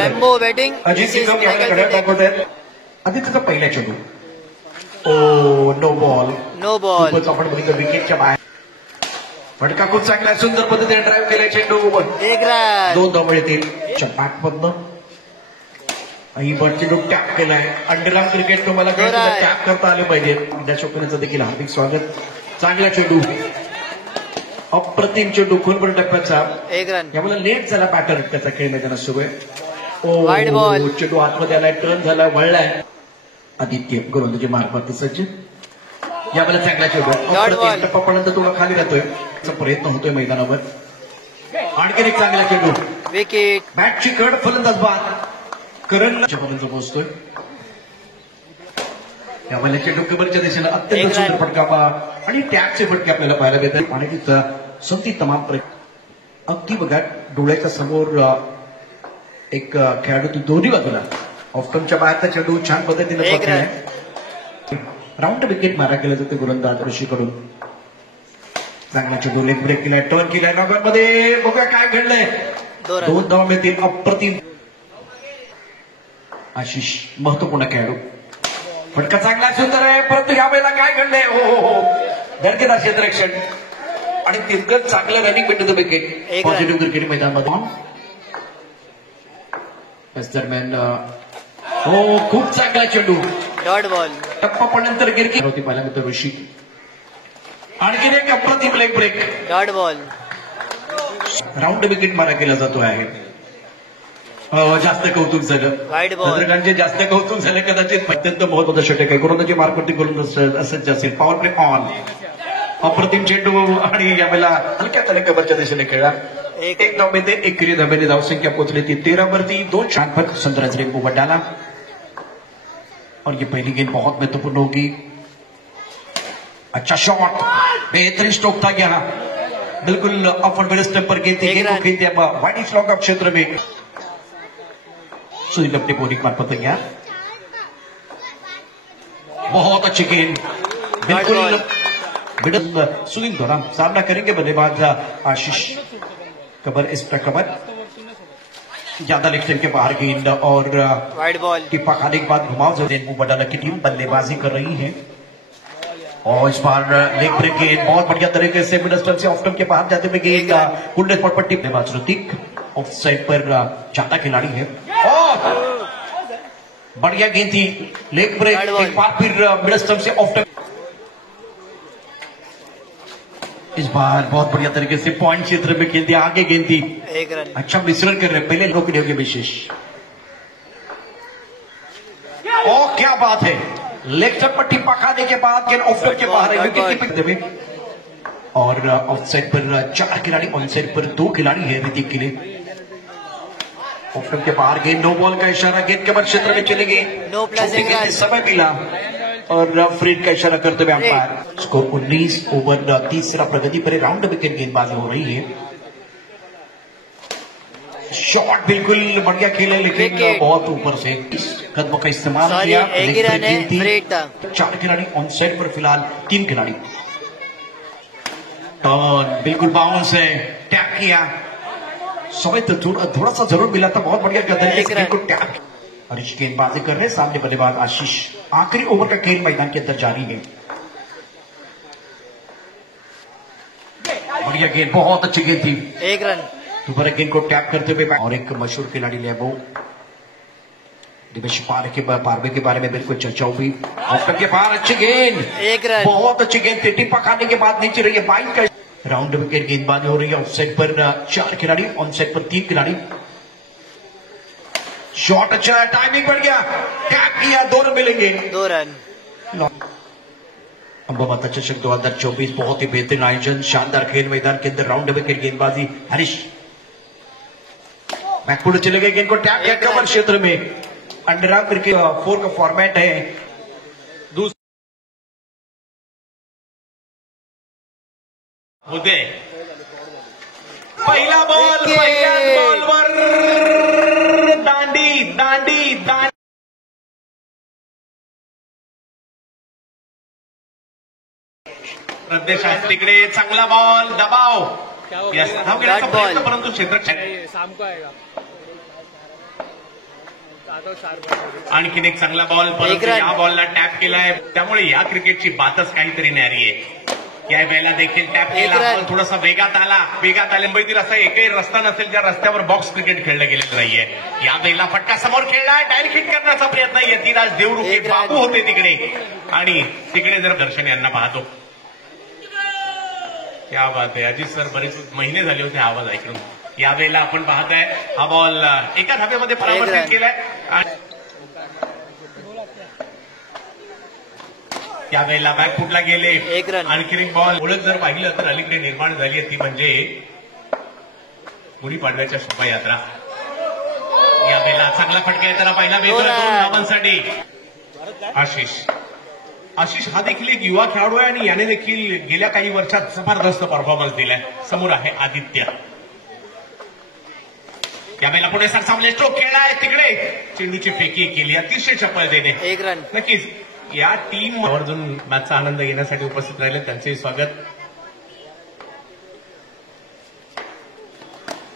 Rambo batting. Ajit Nikam याला घड्याळ दाखवत आहेत. आदित्यचा पहिला चेंडू. Oh no ball. No ball. आपण बघितलं विकेटच्या बाहेर. फटका खूप चांगला सुंदर पद्धतीने ड्राईव्ह केला चेंडू. एक रन. 2 धावा येतील. बॅटमधनं ही बॉल चेंडू टॅप केलाय. अंडरआर्म क्रिकेट तुम्हाला टॅप करता आले पाहिजे. त्या शोकण्याचं देखील हार्दिक स्वागत. चांगला चेंडू. अप्रतिम चेंडू खोलवर टप्प्याचा. एक रन. यामुळे लेट झाला पॅटर्न त्याचा खेळ मैदानात सुरू आहे. Wide ball. चेंडू आतमध्ये आलाय. टर्न झाला. वळलाय. आदित्य गोलंदाजी मार्गवरती सज्ज. यामध्ये चांगला चेंडू. टप्पापर्यंत थोडा खाली राहतोय. प्रयत्न होतोय मैदानावर. आणखीन एक चांगला चेंडू. विकेट. बॅटची कड फलंदाज बाद. करणला पर्यंत पोहोचतोय. यामध्ये चेंडू कबरच्या दिशेला अत्यंत सुंदर फटका आणि टॅगचे फटके आपल्याला पाहायला मिळतात. आणि तिचा संती तमाम अगदी बघा डोळ्याच्या समोर एक खेळाडू तू दोन्ही बाजूला ऑफटमच्या बाहेरचा चेंडू छान पद्धतीने पकडलाय. राऊंड विकेट मारा केलं जाते गोलंदाज ऋषीकडून. चांगला चेंडू. लेग ब्रेक केलाय. टर्न केलाय. नॉकआउटमध्ये बघा काय घडलंय. 2 धावा मिळतील. अप्रतिम. आशिष महत्वपूर्ण खेळाडू. फटका चांगला सुंदर आहे. परंतु या वेळेला काय घडलंय. हो दर्जेदार क्षेत्ररक्षण आणि तितकंच चांगलं रनिंग भेटतं विकेट. पॉझिटिव्ह क्रिकेट मैदानामध्ये दरम्यान खूप चांगला चेंडू. Dot ball. टप्पा पडल्यानंतर गिरकी होती पाहिल्यानंतर ऋषी. आणखीन एक अप्रतिम leg break. Dot ball. Round wicket मारा केला जातो आहे. जास्त कौतुक झालं. चंद्रकांतचे जास्त कौतुक झाले. कदाचित अत्यंत महत्वाचं षटक आहे. गोलंदाजी मार्गवरती गोलंदाज असंच असेल. Power play on. अप्रतिम चेंडू आणि यावेळेला हलक्या त्याने कबरच्या दिशेने खेळला. 1 धावेमध्ये 1 धाब्याने धावसंख्या पोहोचली ती 13 वरती. 2 छान फट सनराइज रेनबो डाला. और ये पहली गेंद बहुत महत्वपूर्ण होगी. अच्छा शॉट. बेहतरीन स्ट्रोक था गया. बिल्कुल अप और मिड स्टेप पर गेंद थी. गेंद को खेलते अब वाइड स्लॉग क्षेत्र में सुनील अपने बोलिंग मार्फत गया. बहुत अच्छी गेंद. बिल्कुल मिडल स्विंग दौरान सामना करेंगे बल्लेबाज आशीष. कबर इस पर कबर ज्यादा लेफ्ट के बाहर गेंद और वाइड बॉल. टिप्पा खाने के बाद घुमाव बडाला की टीम बल्लेबाजी कर रही है. और इस बार लेग ब्रेक गेंद बहुत बढ़िया तरीके से मिड स्टंप से ऑफ स्टंप के बाहर जाते हुए गेंद कुंडे स्पॉट पर टिप ऋतिक ऑफ साइड पर ज्यादा खिलाड़ी है. और बढ़िया गेंद थी. लेग ब्रेक एक बार फिर मिड स्टंप से ऑफ स्टंप. इस बार बहुत बढ़िया तरीके से पॉइंट क्षेत्र में गेंद आगे गेंद थी. एक रन. अच्छा मिश्रण कर रहे हैं पहले लोग के विशेष. ओ क्या बात है. लेग स्टंप पर टिप्पा खाने के बाद गेंद ऑफ स्टंप के बाहर विकेट कीपिंग. और ऑफ साइड पर 4 खिलाड़ी. ऑन साइड पर 2 खिलाड़ी है ऋतिक के लिए. ऑफ स्टंप के बाहर गेंद. नो बॉल का इशारा. गेंद कबर क्षेत्र में चली गई. No plus. समय मिला और फ्रीड का इशारा करते हुए अंपायर. Score 19 over. तीसरा प्रगति पर राउंड विकेट गेंदबाजी हो रही है. शॉट बिल्कुल बढ़िया खेले लेकिन बहुत ऊपर से कदमों का इस्तेमाल किया. 4 खिलाड़ी ऑन साइड पर फिलहाल 3 खिलाड़ी. टर्न बिल्कुल बाउंस है. टैप किया. समय तो थोड़ा सा जरूर मिला था. बहुत बढ़िया टैप. हरीश गेंदबाजी कर रहे हैं. सामने बल्लेबाज आशीष. आखिरी ओवर का खेल मैदान के अंदर जारी है. बढ़िया गेंद. बहुत अच्छी गेंद थी. 1 रन. दोबारा गेंद को टैप करते हुए और एक मशहूर खिलाड़ी लेबो दिवेश पारवे के बारे में बिल्कुल चर्चा हुई. ऑफ के बाहर अच्छी गेंद. 1 रन. बहुत अच्छी गेंद थी. टिप्पा खाने के बाद नीचे रही है. 22 का राउंड विकेट गेंदबाजी हो रही है. ऑफ साइड पर 4 खिलाड़ी. ऑन साइड पर 3 खिलाड़ी. शॉट अच्छा है. टाइमिंग बढ़ गया. Tap KIA. 2 रन मिलेंगे. 2 रन. अंबामाता चषक 2024 बहुत ही बेहतरीन आयोजन. शानदार खेल मैदान के अंदर राउंड विकेट गेंदबाजी. हरीश बैकफुट चले गए. गेंद को टैप किया कवर क्षेत्र में. अंडरआर्म क्रिकेट 4 का फॉर्मेट है. पहिला बॉल. पहिल्याच बॉलवर दांडी दांडी दांडी. प्रदेशास्त्रीकडे चांगला बॉल. दबाव. परंतु क्षेत्र शाम को आएगा. आणखीन एक चांगला बॉल, एक परंतु रन. या बॉलला टॅप केलाय, त्यामुळे या क्रिकेटची बातच काहीतरी न्यारी आहे. या वेळेला देखील टॅप केला, एक रन. बॉल थोडासा वेगात आला. मुंबईतील असा एकही रस्ता नसेल ज्या रस्त्यावर बॉक्स क्रिकेट खेळलं गेलेलं नाहीये. या वेळेला फटका समोर खेळलाय, डायरेक्ट हिट करण्याचा प्रयत्न. यतिराज देवरुखे एक रन. बापू होते तिकडे, आणि तिकडे जर दर्शन यांना पाहतो. क्या बात आहे, अजित सर बरेच महिने झाले होते आवाज ऐकून. यावेळेला आपण पाहताय हा बॉल एका धाब्यामध्ये परावर्तित केलाय. यावेळेला बॅकफुटला गेले. एक रन. आणखी एक बॉल. ओळख जर पाहिलं तर अलीकडे निर्माण झाली आहे ती म्हणजे गुढीपाडव्याच्या शोभायात्रा. यावेळेला चांगला फटका येताना पहिला मिळतोय 2 धावांसाठी. आशिष हा देखील एक युवा खेळाडू आहे आणि याने देखील गेल्या काही वर्षात जबरदस्त परफॉर्मन्स दिलाय. समोर आहे आदित्य. यावेळेला पुढे सरसावले, स्ट्रोक खेळलाय, तिकडे चेंडूची फेकी केली अतिशय चपळतेने. एक रन. नक्कीच या टीम आवर्जून मॅचचा आनंद घेण्यासाठी उपस्थित राहिले, त्यांचेही स्वागत.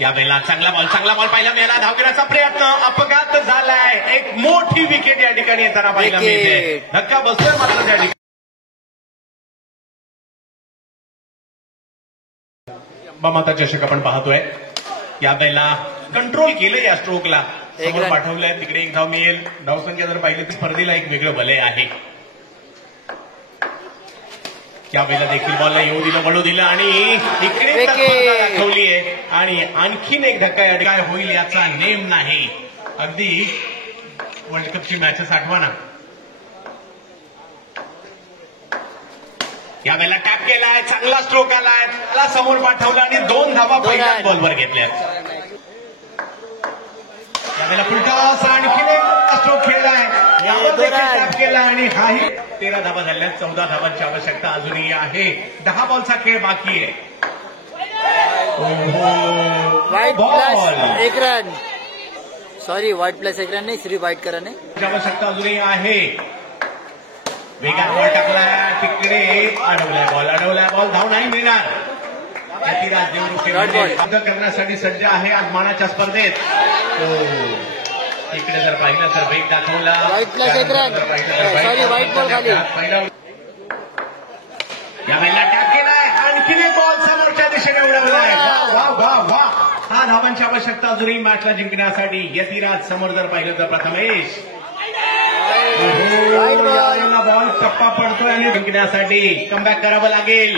यावेळेला चांगला बॉल पाहिला मिळाला. धावण्याचा प्रयत्न, अपघात झालाय. एक मोठी विकेट या ठिकाणी येताना पाहायला मिळते. धक्का बसतोय मात्र त्या ठिकाणी. माता चषक आपण पाहतोय. यावेळेला कंट्रोल केलं या स्ट्रोकला, समोर पाठवलंय, तिकडे एक धाव मिळेल. धावसंख्या जर पाहिली तर स्पर्धेला एक वेगळं भले आहे. यावेळेला देखील बॉलला येऊ दिलं, वळू दिलं आणि इकडे दाखवली आहे. आणि आणखीन एक धक्का या ठिकाणी होईल याचा नेम नाही. अगदी वर्ल्ड कपची मॅचेस आठवा ना. यावेळेला टॅप केलाय, चांगला स्ट्रोक आलाय, त्याला समोर पाठवलं आणि 2 धावा पहिल्याच बॉलवर घेतल्या. यावेळेला फुलटॉस, आणखीन एक स्ट्रोक खेळलाय, यावर देखील टॅप केला आणि हाही 13 धावा झाल्या. 14 धावांची आवश्यकता अजूनही आहे. 10 बॉलचा खेळ बाकी आहे. वाईट plus 1 run. Sorry, white plus 1 run नाही, श्री वाईट कराने आवश्यकता अजूनही आहे. वेगात बॉल टाकलाय, तिकडे अडवलाय बॉल, धाव नाही मिळणार. यतिराज देवरुखे करण्यासाठी सज्ज आहे आज मानाच्या स्पर्धेत. इकडे जर पाहिलं तर वेग दाखवला. White plus 1 run. Sorry, white ball खाली. यावेळेला टॅप केलाय, आणखीन एक बॉल समोरच्या दिशेने उडवलाय. वा. हा धावांची आवश्यकता अजूनही मॅचला जिंकण्यासाठी. यतिराज समोर जर पाहिलं तर प्रथमेश. बॉल टप्पा पडतोय आणि जिंकण्यासाठी कमबॅक करावं लागेल.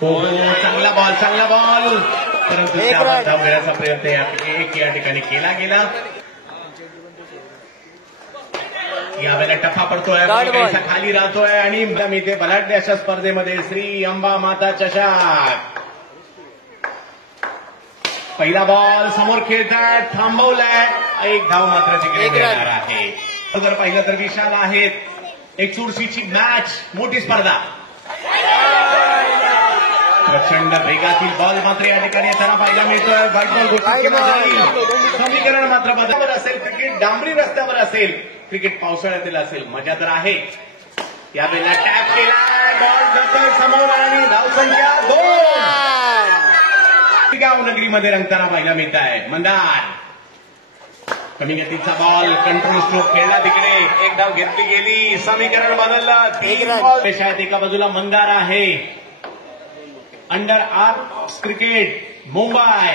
चांगला बॉल, परंतु धाव घेण्याचा प्रयत्न या ठिकाणी केला गेला. यावेळेला टप्पा पडतोय, खाली राहतोय आणि इथे बलाढ्य अशा स्पर्धेमध्ये श्री अंबा माता चषक. पहिला बॉल समोर खेळताय, थांबवलाय, 1 धाव मात्र तिकडे मिळणार आहे. जर पाहिलं तर विशाल आहेत. एक चुरशीची मॅच, मोठी स्पर्धा. प्रचंड वेगातील बॉल मात्र या ठिकाणी येताना पाहायला मिळतोय. व्हाईट बॉल समीकरण मात्र बदलावर असेल. क्रिकेट डांबरी रस्त्यावर असेल, क्रिकेट पावसाळ्यातील असेल, मजा तर आहे. यावेळेला टॅप केला, बॉल जातोय समोर आणि धावसंख्या 2. गाव नगरीमध्ये रंगताना पाहायला मिळत आहे. मंदार कमी गतीचा बॉल, कंट्रोल स्ट्रोक खेळला, तिकडे 1 धाव घेतली गेली. समीकरण बदललं. 3 बॉल. एका बाजूला मंदार आहे. Under arms cricket Mumbai.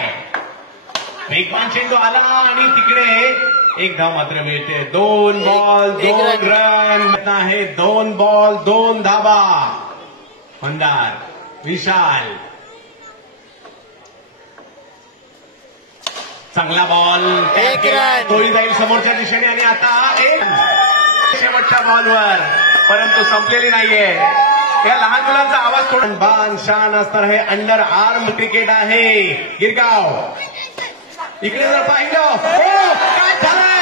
वेगवान चेंडू आला आणि तिकडे 1 धाव मात्र मिळते. 2 बॉल 2 रन आहे. 2 बॉल 2 धावा. मंदार, विशाल, चांगला बॉल, तोही जाईल समोरच्या दिशेने आणि आता एक शेवटच्या बॉलवर, परंतु संपलेली नाहीये. या लहान मुलांचा आवाज थोडा बान शान असणार आहे. अंडर आर्म क्रिकेट आहे गिरगाव. इकडे जर पाहिलं काय झालं,